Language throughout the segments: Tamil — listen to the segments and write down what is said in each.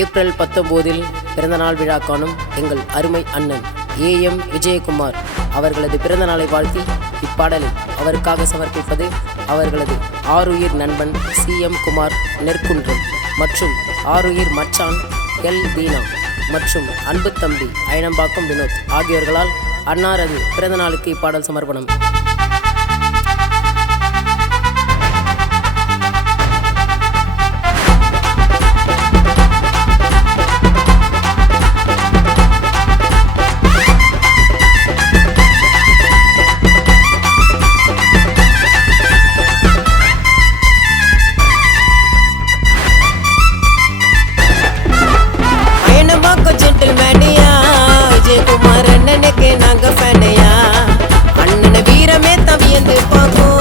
ஏப்ரல் 19 பிறந்தநாள் விழா காணும் எங்கள் அருமை அண்ணன் ஏஎம் விஜயகுமார் அவர்களது பிறந்தநாளை வாழ்த்தி இப்பாடலை அவருக்காக சமர்ப்பிப்பது அவர்களது ஆருயிர் நண்பன் CM குமார் நெற்குன்றம் மற்றும் ஆருயிர் மச்சான் எல் தீனா மற்றும் அன்பு தம்பி அயனம்பாக்கம் வினோத் ஆகியோர்களால் அன்னாரது பிறந்தநாளுக்கு இப்பாடல் சமர்ப்பணம். விஜயகுமார் அண்ணனுக்கு நாங்க ஃபேனையா, அண்ணன வீரமே தவியந்து பார்க்கும்,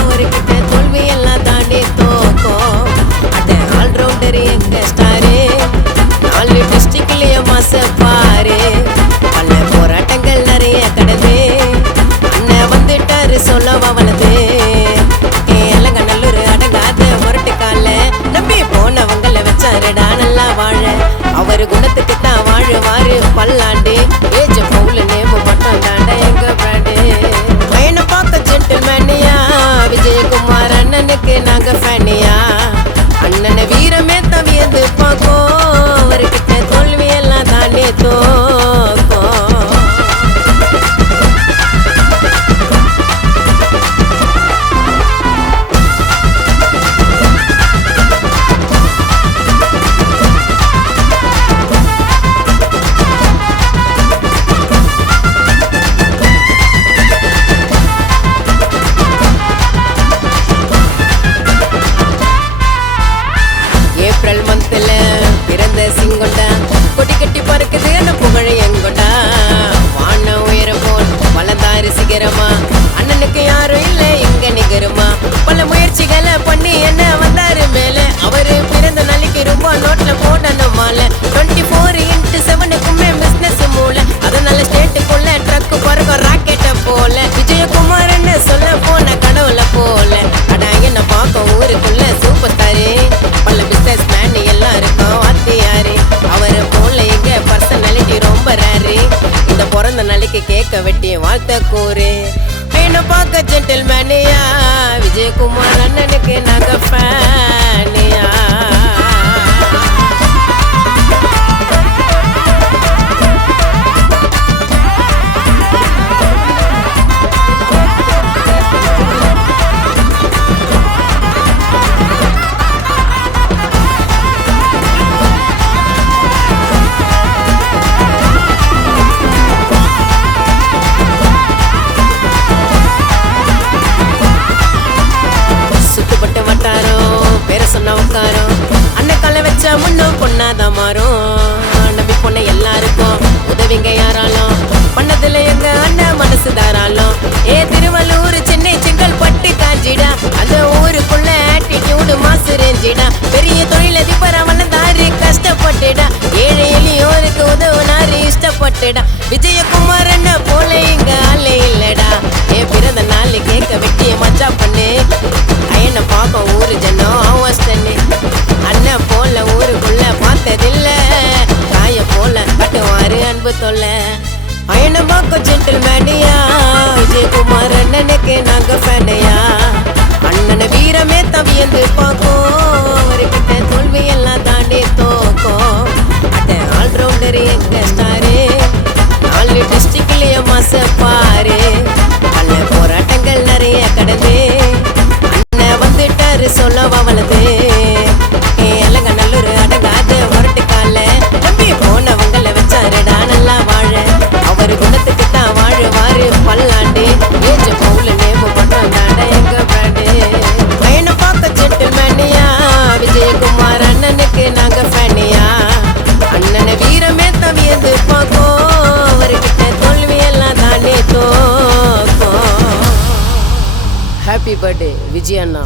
அவர்கிட்ட தோல்வி எல்லாம் தாண்டி தோக்கும். அட ஆல்ரவுண்டர் எங்க ஸ்டாரு, 4 டிஸ்ட்ரிக்ட்லயே மாச பாரு, பல போராட்டங்கள் நிறைய கடந்து அண்ணன் வந்துட்டாரு சொல்லவா வளது. எல்லங்க நல்லூர் அடங்காத முரட்டு கால நம்பி போனவங்கள வச்சாருடா நல்லா வாழ, அவரு குணத்துக்கு தான் வாழுவாரு பல்லாண்டு. ஏஜ பவுல நேமு மட்டும் தாண்ட எங்க பிராண்டு. பையனை பார்க்க ஜென்டில்மேனியா, விஜயகுமார் அண்ணனுக்கு நாங்க ஃபேனியா, அண்ணனை வீரமே தவியது பார்க்கும், அவர்கிட்ட தோல்வி எல்லாம் தாண்டி தோக்கும். ஏப்ரல் மந்த்ல பிறந்த சிங்கொண்டா, கொடி கட்டி பறக்குது என்ன புகழ எங்கொண்டா, வான உயரம் போல் வளர்ந்தாரு சிகரமா, அண்ணனுக்கு யாரும் இல்ல எங்க நிகருமா, பல முயற்சிகளை பண்ணி என்ன வந்தாரு மேல, அவரு பிறந்த நாளைக்கு ரொம்ப நோட்ல போடணும் மாலை, 24x7க்குமே பிசினஸ் மூல, அதனால ஸ்டேட்டுக்குள்ள ட்ரக் பறக்கும் ராக்கெட்ட போல, விஜயகுமார் என்ன சொல்ல போன கடவுள போல, அடா என்ன பார்க்க ஊருக்குள்ள சூப்பர் ஸ்டாரு, பல பிசினஸ் மேன் எல்லாருக்கும் வாத்தியாரு, அவரை போல எங்க பர்சனாலிட்டி ரொம்ப ரேரு, இந்த பிறந்த நாளைக்கு கேட்க வெட்டி வாழ்த்த கூறு, என்ன பார்க்க ஜென்டில்மேனியா, விஜயகுமார் அண்ணனுக்கு நாங்க ஃபேனியா. சுத்துப்பட்டு வட்டாரம் பேர சொன்ன உட்காரம், அண்ணன் கால வச்சா முன்னும் பொண்ணாதான் மாறும், நம்பி பொண்ண எல்லாருக்கும் உதவிங்க யாராலும், பண்ணதுல எங்க அண்ணன் மனசு தாராளம். திருவள்ளூர் சென்னை செங்கல்பட்டு காஞ்சிடா, அந்த ஊருக்குள்ள ஆட்டிடியூடு மாசு ரேஞ்சிடா, பெரிய தொழிலதிபரா வளர்ந்தாரு கஷ்டப்பட்டுடா, ஏழை எளியோருக்கு உதவுனாரு இஷ்டப்பட்டுடா, விஜயகுமார் என்ன போல இங்க ஆளே இல்லடா, பிறந்த நாள் கேட்க வெட்டி மச்சா பண்ணு, அயனை பார்க்க ஊரு ஜனம் ஆவாஸ்டன்னு, அண்ணன் போல ஊருக்குள்ள பார்த்ததில்ல, தாய போல கட்டுவாரு அன்பு தொல்ல, அயனை பார்க்க ஜென்டில்மேனியா, விஜயகுமார் அண்ணனுக்கு நாங்க ஃபேனையா, அண்ணனை வீரமே தவியந்து பார்க்கும், அவர்கிட்ட தோல்வி எல்லாம் தாண்டி தோக்கும். அட ஆல்ரவுண்டர் எங்க ஸ்டாரு, 4 டிஸ்ட்ரிக்ட்லயே மாச பாரு, பல போராட்டங்கள் நிறைய கடந்து அண்ணன் வந்துட்டாரு சொல்லவா வளது. எல்லங்க நல்லூர் அடங்காத முரட்டு கால நம்பி போனவங்கள வச்சாருடா நல்லா வாழ, அவரு குணத்துக்கு தான் வாழுவாரு பல்லாண்டு. ஏஜ பவுல நேமு மட்டும் தாண்ட எங்க பிராண்டு. பையனை பார்க்க ஜென்டில்மேனியா, விஜயகுமார் அண்ணனுக்கு நாங்க ஃபேனியா, அண்ணனை வீரமே தவியது பார்க்கும், அவர்கிட்ட தோல்வி எல்லாம் தாண்டி தோக்கும். ஹாப்பி பர்த்டே விஜய் அண்ணா.